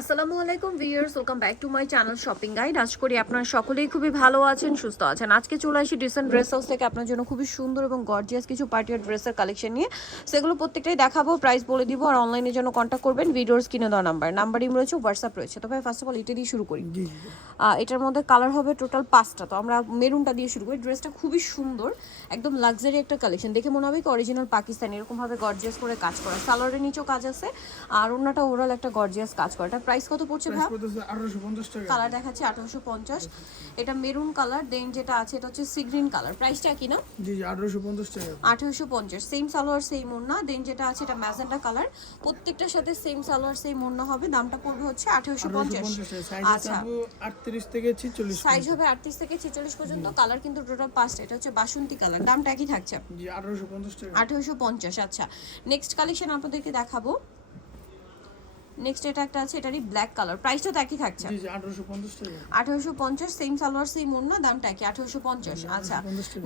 আসসালামু আলাইকুম viewers welcome back to my channel shopping guide আজ করি আপনারা সকলেই খুবই ভালো আছেন সুস্থ আছেন। আজকে চলে আসি ডিসেন্ট ড্রেস হাউস থেকে। আপনার জন্য খুবই সুন্দর এবং গর্জিয়াস কিছু পার্টিয়ার ড্রেসের কালেকশন নিয়ে। সেগুলো প্রত্যেকটাই দেখাবো প্রাইস বলে দিব আর অনলাইনের জন্য কন্ট্যাক্ট করবেন। ভিডিওর কিনে দেওয়া নাম্বার নাম্বার ইম রয়েছে হোয়াটসঅ্যাপ রয়েছে। তবে ফার্স্ট অফ অল এটা দিয়ে শুরু করি। এটার মধ্যে কালার হবে টোটাল পাঁচটা। তো আমরা মেরুনটা দিয়ে শুরু করি। ড্রেসটা খুবই সুন্দর একদম লাক্সারি একটা কালেকশন দেখে মনে হবে কি অরিজিনাল পাকিস্তানি। এরকমভাবে গর্জিয়াস করে কাজ করা। সালোয়ারের নিচেও কাজ আছে। আর অন্যটা ওভারঅল একটা গর্জিয়াস কাজ করা। এটা প্রাইস কত পড়ছে ভাই পড়তেছে আঠারোশো পঞ্চাশ টাকা। কালার দেখাচ্ছে আঠারোশো পঞ্চাশ। এটা মেরুন কালার দেন যেটা আছে এটা হচ্ছে সি গ্রিন কালার। প্রাইসটা কি না? জি জি আঠারোশো পঞ্চাশ টাকা। আঠারোশো পঞ্চাশ সেম সালোয়ার সেম ওড়না। দেন যেটা আছে এটা ম্যাজেন্ডা কালার। প্রত্যেকটার সাথে সেম সালোয়ার সেম ওড়না হবে। দামটা পড়বে হচ্ছে আঠারোশো আঠারোশো পঞ্চাশ পঞ্চাশ টাকা। সাইজ আচ্ছা। আছে আটত্রিশ থেকে ছিচল্লিশ সাইজ হবে আটত্রিশ থেকে ছেচল্লিশ পর্যন্ত। কালার কিন্তু টোটাল পাঁচটা। এটা হচ্ছে বাসন্তী কালার। দামটা একই থাকছে। জি আঠারোশো পঞ্চাশ টাকা। আঠারোশো পঞ্চাশ আচ্ছা। নেক্সট কালেকশন আপনাদেরকে দেখাবো। নেক্সট এটা একটা আছে এটারই ব্ল্যাক কালার প্রাইসটা তো একই থাকছে। আঠারোশো পঞ্চাশ সেম সালোয়ার সেম ওড়না দামটা কি আঠারোশো পঞ্চাশ। আচ্ছা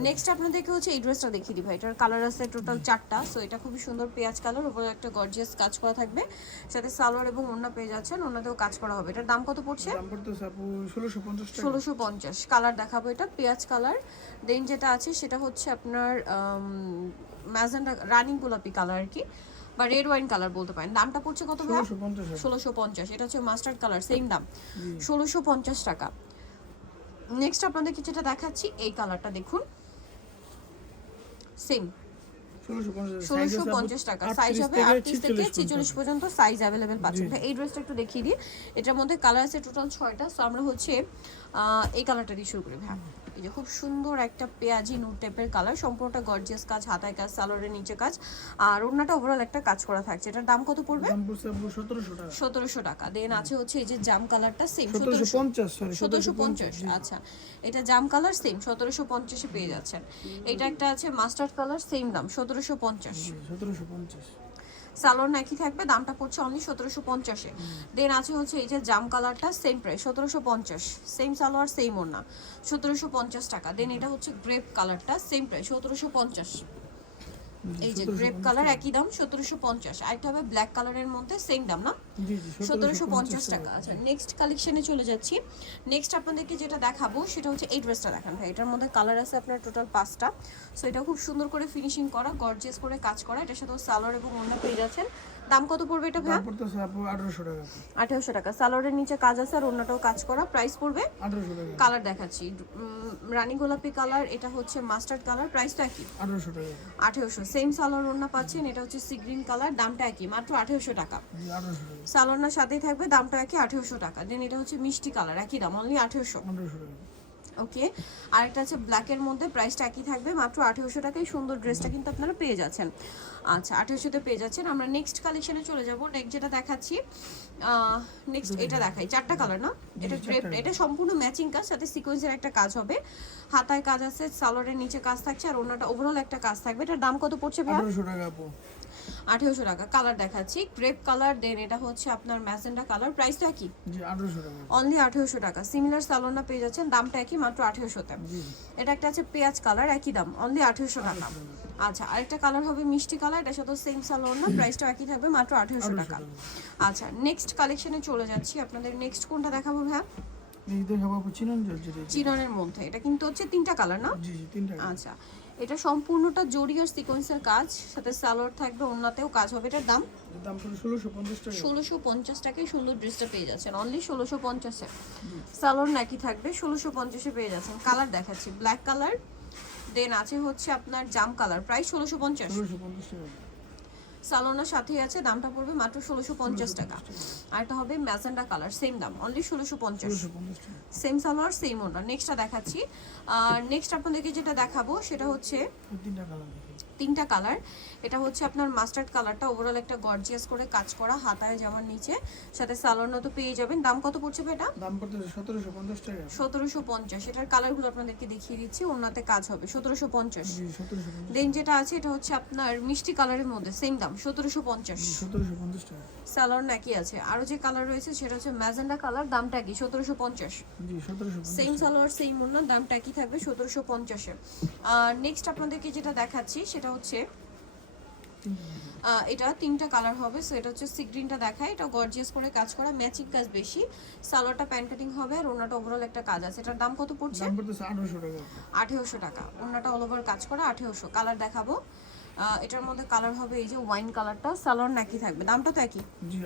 নেক্সট আপনাদেরকে হচ্ছে এই ড্রেসটা দেখিয়ে দিই ভাই এটার কালার আছে টোটাল চারটা সো এটা খুবই সুন্দর পেঁয়াজ কালার উপরে একটা গর্জিয়াস কাজ করা থাকবে। সাথে সালোয়ার এবং ওড়না পেয়ে যাচ্ছেন ওড়নাতেও কাজ করা হবে। এটার দাম কত পড়ছে? ষোলোশো পঞ্চাশ কালার দেখাবো এটা পেঁয়াজ কালার দেন যেটা আছে সেটা হচ্ছে আপনার ম্যাজেন্ডা রানিং গোলাপি কালার আর কি। বা রেড ওয়াইন কালার বলতে পারেন। দামটা পড়ছে কত ভাই ষোলোশো পঞ্চাশ। এটা হচ্ছে মাস্টার্ড কালার সেম দাম। ষোলোশো পঞ্চাশ টাকা। নেক্সট আপনাদেরকে যেটা দেখাচ্ছি এই কালারটা দেখুন। সেম ষোলোশো পঞ্চাশ টাকা। সাইজ হবে আটত্রিশ থেকে ছেচল্লিশ পর্যন্ত। সাইজ অ্যাভেলেবেল পাচ্ছেন। এই ড্রেসটা একটু দেখিয়ে দিই। এটার মধ্যে কালার আছে টোটাল ছয়টা। সো আমরা হচ্ছে এই কালারটা দিয়ে শুরু করি হ্যাঁ এই যে খুব সুন্দর একটা পেঁয়াজি নুট টাইপের কালার সম্পূর্ণটা গর্জিয়াস কাজ হাতায় কাজ সালোয়ারের নিচে কাজ। আর ওড়নাটা ওভারঅল একটা কাজ করা থাকছে। এটার দাম কত পড়বে? সতেরোশো টাকা। দেন আছে হচ্ছে এই যে জাম কালারটা সেম সতেরোশো পঞ্চাশ সরি সতেরোশো পঞ্চাশ আচ্ছা। এটা জাম কালার সেম সতেরোশো পঞ্চাশে পেয়ে যাচ্ছেন। এটা একটা আছে মাস্টার্ড কালার সেম দাম সতেরোশো পঞ্চাশ। সতেরোশো পঞ্চাশ। সালোয়ার নাকি থাকবে, দামটা পড়ছে অনলি সতেরোশো পঞ্চাশে। দেন আছে হচ্ছে এই যে জাম কালারটা সেম প্রাইস সতেরোশো পঞ্চাশ। সেম সালোয়ার সেম ওর না সতেরোশো পঞ্চাশ টাকা। দেন এটা হচ্ছে গ্রেপ কালারটা সেম প্রাইস সতেরোশো পঞ্চাশ। এই যে গ্রেপ কালার একই দাম সতেরোশো পঞ্চাশ। আরেকটা হবে ব্ল্যাক কালারের মধ্যে সেম দাম না? সতেরোশো পঞ্চাশ টাকা। আচ্ছা নেক্সট কালেকশনে চলে যাচ্ছি। নেক্সট আপনাদেরকে যেটা দেখাবো সেটা হচ্ছে এই ড্রেসটা দেখান ভাই। এটার মধ্যে কালার আছে আপনার টোটাল পাঁচটা। সো এটা খুব সুন্দর করে ফিনিশিং করা গর্জিয়াস করে কাজ করা। এটার সাথে সালোয়ার এবং অন্য পেয়ে যাচ্ছেন। দাম কত পড়বে এটা ভাই পড়তেছে আপু আঠারোশো টাকা। আঠেরোশো টাকা। সালোয়ারের নিচে কাজ আছে আর অন্যটাও কাজ করা। প্রাইস পড়বে? আঠারোশো টাকা। কালার দেখাচ্ছি। রানী গোলাপি কালার এটা হচ্ছে মাস্টার্ড কালার প্রাইসটা কি আঠারোশো টাকা। আঠেরোশো। সেম সালোয়ার ওড়না পাচ্ছেন এটা হচ্ছে সি গ্রিন কালার দামটা একই মাত্র আঠেরোশো টাকা। জি আঠারোশো টাকা। সালোয়ার সাথেই থাকবে দামটা একই আঠেরোশো টাকা। দেন এটা হচ্ছে মিষ্টি কালার একই দাম অনলি আঠেরোশো। আঠারোশো টাকা। ওকে আরেকটা আছে ব্ল্যাকের মধ্যে প্রাইসটা একই থাকবে মাত্র আঠেরোশো টাকায় সুন্দর ড্রেসটা কিন্তু আপনারা পেয়ে যাচ্ছেন। আচ্ছা আঠেরোশোতে পেয়ে যাচ্ছেন। আমরা নেক্সট কালেকশনে চলে যাব। নেক্সট যেটা দেখাচ্ছি নেক্সট এটা দেখাই। চারটা কালার না? এটা ড্রেপ এটা সম্পূর্ণ ম্যাচিং কাজ সাথে সিকোয়েন্সের একটা কাজ হবে। হাতায় কাজ আছে সালোয়ারের নিচে কাজ থাকছে আর অন্যটা ওভারঅল একটা কাজ থাকবে। এটার দাম কত পড়ছে ভাই আঠারোশো টাকা আপু। আঠেরোশো টাকা। কালার দেখাচ্ছি। গ্রেপ কালার দেন এটা হচ্ছে আপনার ম্যাজেন্ডা কালার প্রাইসটা টাকা। অনলি আঠেরোশো টাকা। সিমিলার সালোনা পেয়ে যাচ্ছেন দামটা একই মাত্র আঠেরোশোতে। এটা একটা আছে পেঁয়াজ কালার একই দাম। অনলি আঠেরোশো টাকা। আচ্ছা আরেকটা কালার হবে মিষ্টি কালার এটা সাথে সেম সালোয়ার না প্রাইসটা একই থাকবে মাত্র আঠেরোশো টাকা। আচ্ছা নেক্সট কালেকশনে চলে যাচ্ছি। আপনাদের নেক্সট কোনটা দেখাবো ভাই চিনন চিরনের মধ্যে। এটা কিন্তু হচ্ছে তিনটা কালার না? জি জি তিনটা আচ্ছা। এটা সম্পূর্ণটা জরি আর সিকোয়েন্সের কাজ। সাথে সালোয়ার থাকবে অন্যতেও কাজ হবে। এটার দাম? দাম ষোলোশো পঞ্চাশ টাকা। ষোলোশো পঞ্চাশ টাকায় সুন্দর ড্রেসটা পেয়ে যাচ্ছেন। অনলি ষোলোশো পঞ্চাশে। সালোয়ার নাকি থাকবে? ষোলোশো পঞ্চাশে পেয়ে যাচ্ছেন। কালার দেখাচ্ছি। ব্ল্যাক কালার দেন আছে হচ্ছে আপনার জাম কালার প্রাইস ষোলোশো পঞ্চাশ। ষোলোশো পঞ্চাশ টাকা। সালোনার সাথেই আছে দামটা পড়বে মাত্র ষোলোশো পঞ্চাশ টাকা। আর এটা হবে ম্যাজেন্ডা কালার সেম দাম অনলি ষোলোশো পঞ্চাশ। সেম সালোয়ার সেম ওনার নেক্সটটা দেখাচ্ছি। আর নেক্সট আপনাদেরকে যেটা দেখাবো সেটা হচ্ছে তিনটা কালার দেখি। তিনটা কালার। এটা হচ্ছে আপনার মাস্টার্ড কালারটা। ওভারঅল একটা গর্জিয়াস করে কাজ করা হাতায় জামার নিচে সাথে সালোয়ার তো পেয়ে যাবেন। দাম কত পড়ছে এটা? দাম সতেরোশো পঞ্চাশ টাকা। সতেরোশো পঞ্চাশ। এটার কালারগুলো আপনাদেরকে দেখিয়ে দিচ্ছি ওনাতে কাজ হবে। সতেরোশো পঞ্চাশ। জি সতেরোশো পঞ্চাশ। দেন যেটা আছে এটা হচ্ছে আপনার মিষ্টি কালারের মধ্যে সেম দাম সতেরোশো পঞ্চাশ। সতেরোশো পঞ্চাশ টাকা। সালোয়ার নাকি আছে। আরও যে কালার রয়েছে সেটা হচ্ছে ম্যাজেন্ডা কালার দামটা কি? সতেরোশো পঞ্চাশ। জি সতেরোশো পঞ্চাশ সেম সালোয়ার সেম ওনার দামটা কি থাকবে সতেরোশো পঞ্চাশে। আর নেক্সট আপনাদেরকে যেটা দেখাচ্ছি সেটা হচ্ছে এটা তিনটা কালার হবে। সো এটা হচ্ছে সি গ্রিনটা দেখায়। এটা গর্জিয়াস করে কাজ করা ম্যাচিং কাজ বেশি। সালোয়ারটা প্যান্ট কাটিং হবে আর ওনাটা ওভারঅল একটা কাজ আছে। এটার দাম কত পড়ছে? আঠারোশো টাকা। ওনাটা অল ওভার কাজ করা আঠেরোশো। কালার দেখাবো। এটার মধ্যে কালার হবে এই যে ওয়াইন কালারটা সালোয়ার নাকি থাকবে। দামটা তো একই। জি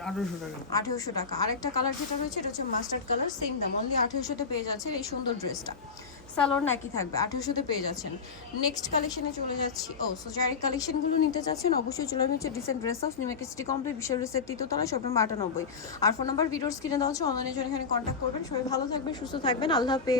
আঠারোশো টাকা। আরেকটা কালার যেটা রয়েছে এটা হচ্ছে মাস্টার্ড কালার সেম দাম। অনলি আঠেরোশোতে পেয়ে যাচ্ছেন এই সুন্দর ড্রেসটা সালোয়ার নাকি থাকবে, আঠেরোশোতে পেয়ে যাচ্ছেন। নেক্সট কালেকশনে চলে যাচ্ছি। ও সো যারা কালেকশনগুলো নিতে চাচ্ছেন, অবশ্যই চলে হচ্ছে decent dress house new city complete বিশাল রেসের তৃতীয়তলা শপ নম্বর আটানব্বই। আর ফোন নাম্বার ভিডিওর স্ক্রিনে দেওয়া হচ্ছে অনলাইনের জন্য এখানে কন্ট্যাক্ট করবেন। সবাই ভালো থাকবেন, সুস্থ থাকবেন। আল্লাহ হাফেজ।